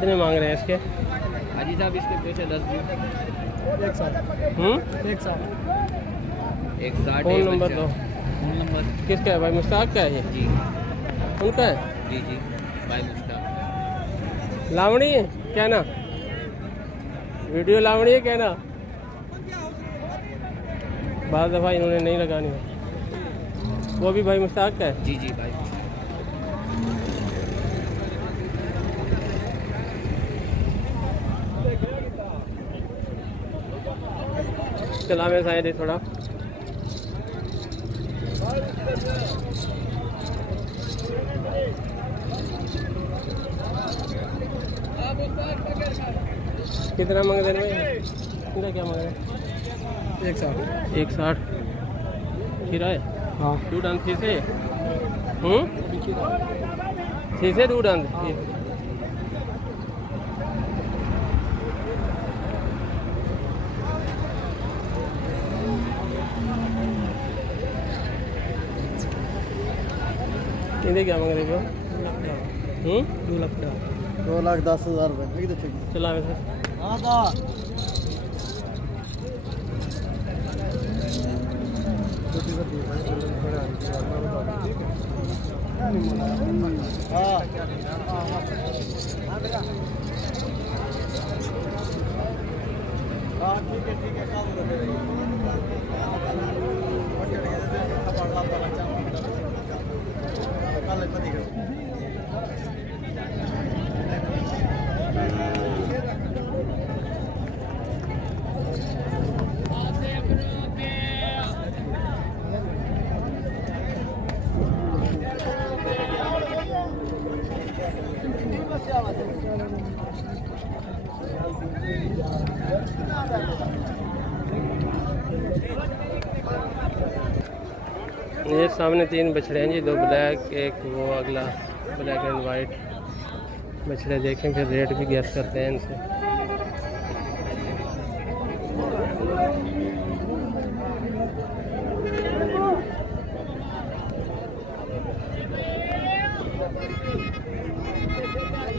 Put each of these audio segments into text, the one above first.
कितने मांग रहे हैं इसके? हाजी साहब इसके पैसे 10 20 एक साथ 160। फ़ोन नंबर दो। फ़ोन नंबर किसका है भाई? मुश्ताक का है ये? जी उनका है? जी भाई मुश्ताक। लावणी है क्या ना? वीडियो लावणी है क्या ना? बाद दफ़ा इन्होंने नहीं लगानी है। वो भी भाई मुश्ताक का है? जी भाई। चला मैं शायद ही थोड़ा। कितना मांग रहे हैं? कितना क्या मांग रहे हैं? 160 खीरा है? हाँ 2 डंद शीशे शीशे 2 डंद इन्हें क्या मांग रहे हो? 2,10,000 रुपये। चला वैसे हाँ दा ये सामने 3 बछड़े हैं जी, 2 ब्लैक, एक वो अगला ब्लैक एंड वाइट बछड़े। देखें फिर रेट भी गैस करते हैं इनसे।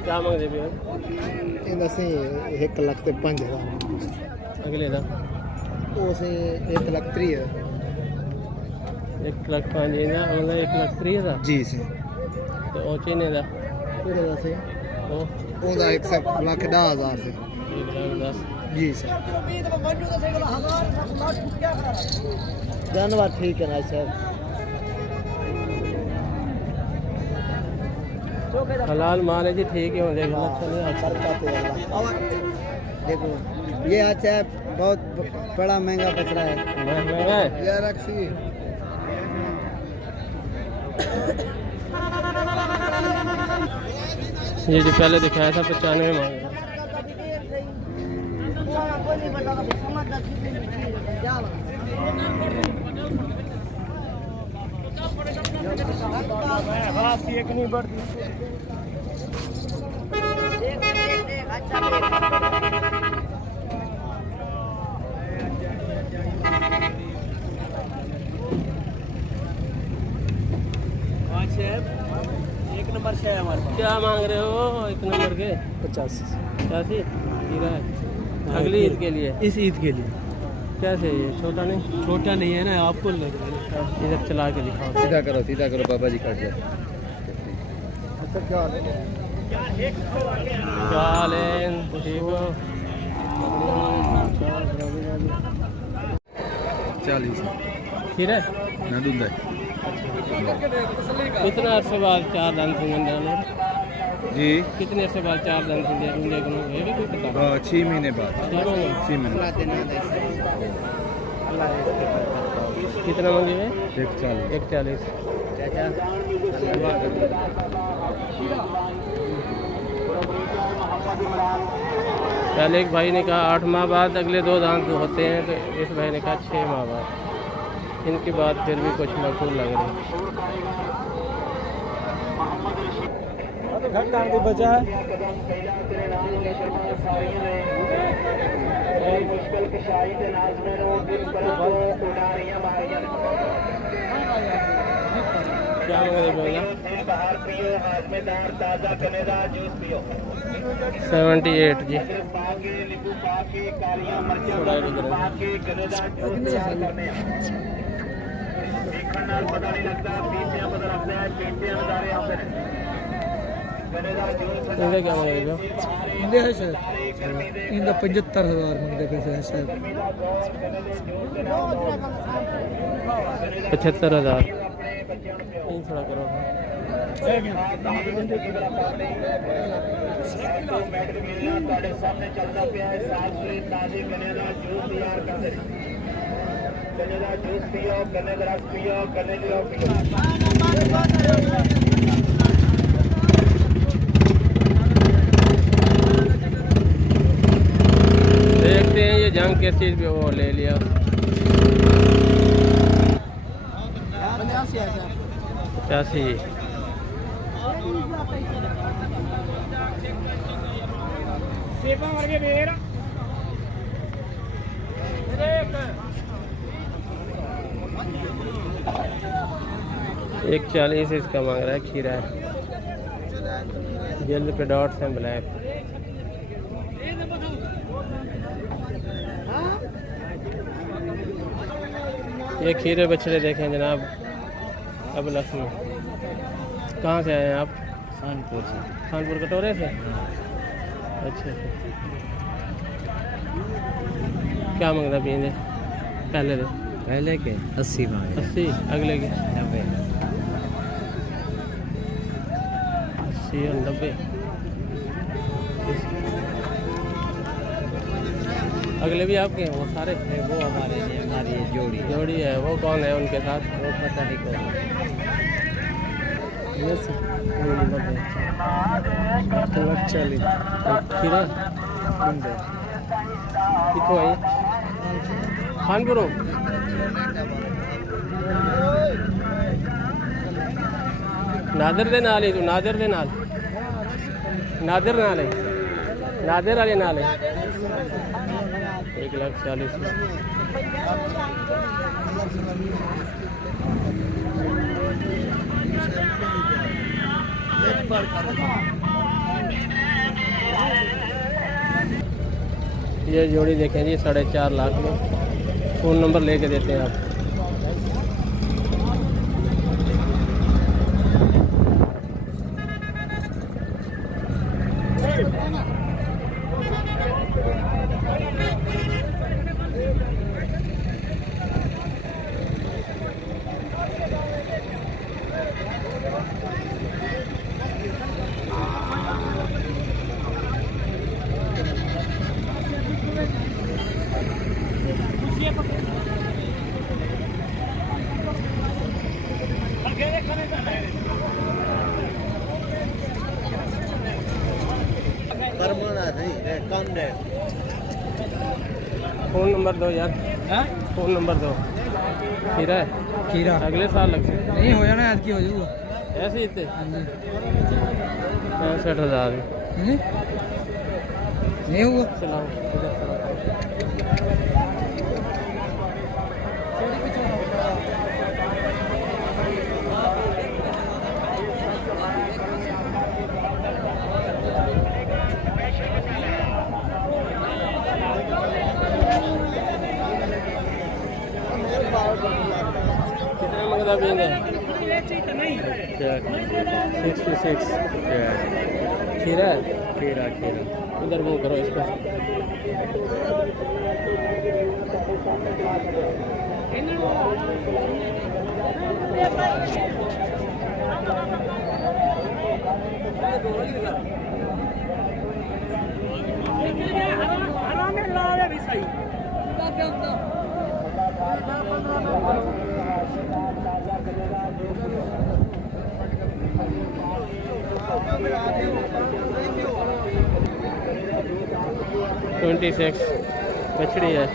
क्या मांग रहे भैया? ਅਸੀਂ 1,05,000 अगले का ਉਹ ਸੇ 1,30,000 1,05,000 मतलब 1,30,000 ਜੀ ਸੇ तो वो चीने का ਉਹਦਾ ਸੇ वो ਉਹਦਾ 1,10,000 ਸੇ 1,10,000 जी सर। जानवर ठीक है ना सर? हलाल माल है जी, ठीक है हो जाएगा। देखो ये अच्छा है, बहुत बड़ा महंगा बछड़ा है। महंगा है ये रखी ये जो पहले दिखाया था 95 मांग रहा है। एक नहीं बढ़ती। एक नंबर से है हमारे पास। क्या मांग रहे हो 1 नंबर के? 85 हीरा है अगली ईद के लिए। इस ईद के लिए क्या चाहिए? छोटा नहीं? छोटा नहीं है ना आपको। इधर चला के दिखाओ। सीधा करो बाबा जी काट जाए। अच्छा क्या क्या हाल है? ठीक हो? 40 हीरा ना दूंगा। कितना अर्से बाद 4 दान थे जी कितने अर्से बाद 4 दान थे कोई पता? 6 महीने बाद। 6 महीने कितना मांगे हैं? 140। पहले एक भाई ने कहा 8 माह बाद अगले 2 दांत होते हैं, तो इस भाई ने कहा 6 माह बाद। इनकी बात फिर भी कुछ मकबूल लग रही है। बचा क्या मांग रहे बोला? 78 जी। इनका क्या मांगेगा? इंदे है सर, इंदा 75,000 मंगते पैसे है सर। 75,000 थोड़ा करो। देखते हैं ये जंग किस चीज़ पे वो ले लिया। 85 140 इसका मांग रहा है। खीरा है, जल्द पे डॉट्स हैं ब्लैक। ये खीरे बछड़े देखें जनाब। अब लखनऊ कहाँ से आए हैं आप? खानपुर से। खानपुर कटोरे से। अच्छा क्या मांगता पीने? पहले दे। पहले के 80 मांगे। 80 अगले के 90। 80 और 90। अगले भी आपके हैं वो सारे? वो हमारे लिए, हमारी जोड़ी है। वो कौन है उनके साथ? वो पता नहीं कौन। खीरा कितों आई? खानपुरों। नादर दे नाल ही तू, नादर दे नाल, नादर नाल है, नादर वाले नाल है। 1,40,000। ये जोड़ी देखें जी 4.5 लाख में। फ़ोन नंबर लेके देते हैं आप। फ़ोन नंबर दो यार। फ़ोन नंबर दो। खीरा है? खीरा अगले साल लग सकता नहीं हो जाना, आज की हो जाऊगा ऐसे ही थे। हाँ जी। 65,000 नहीं हुआ। चलाओ इधर चलाओ। कितने मंगता पियेंगे? 66। खीरा है? खीरा इधर वो करो इसको। $26 बछड़ी है।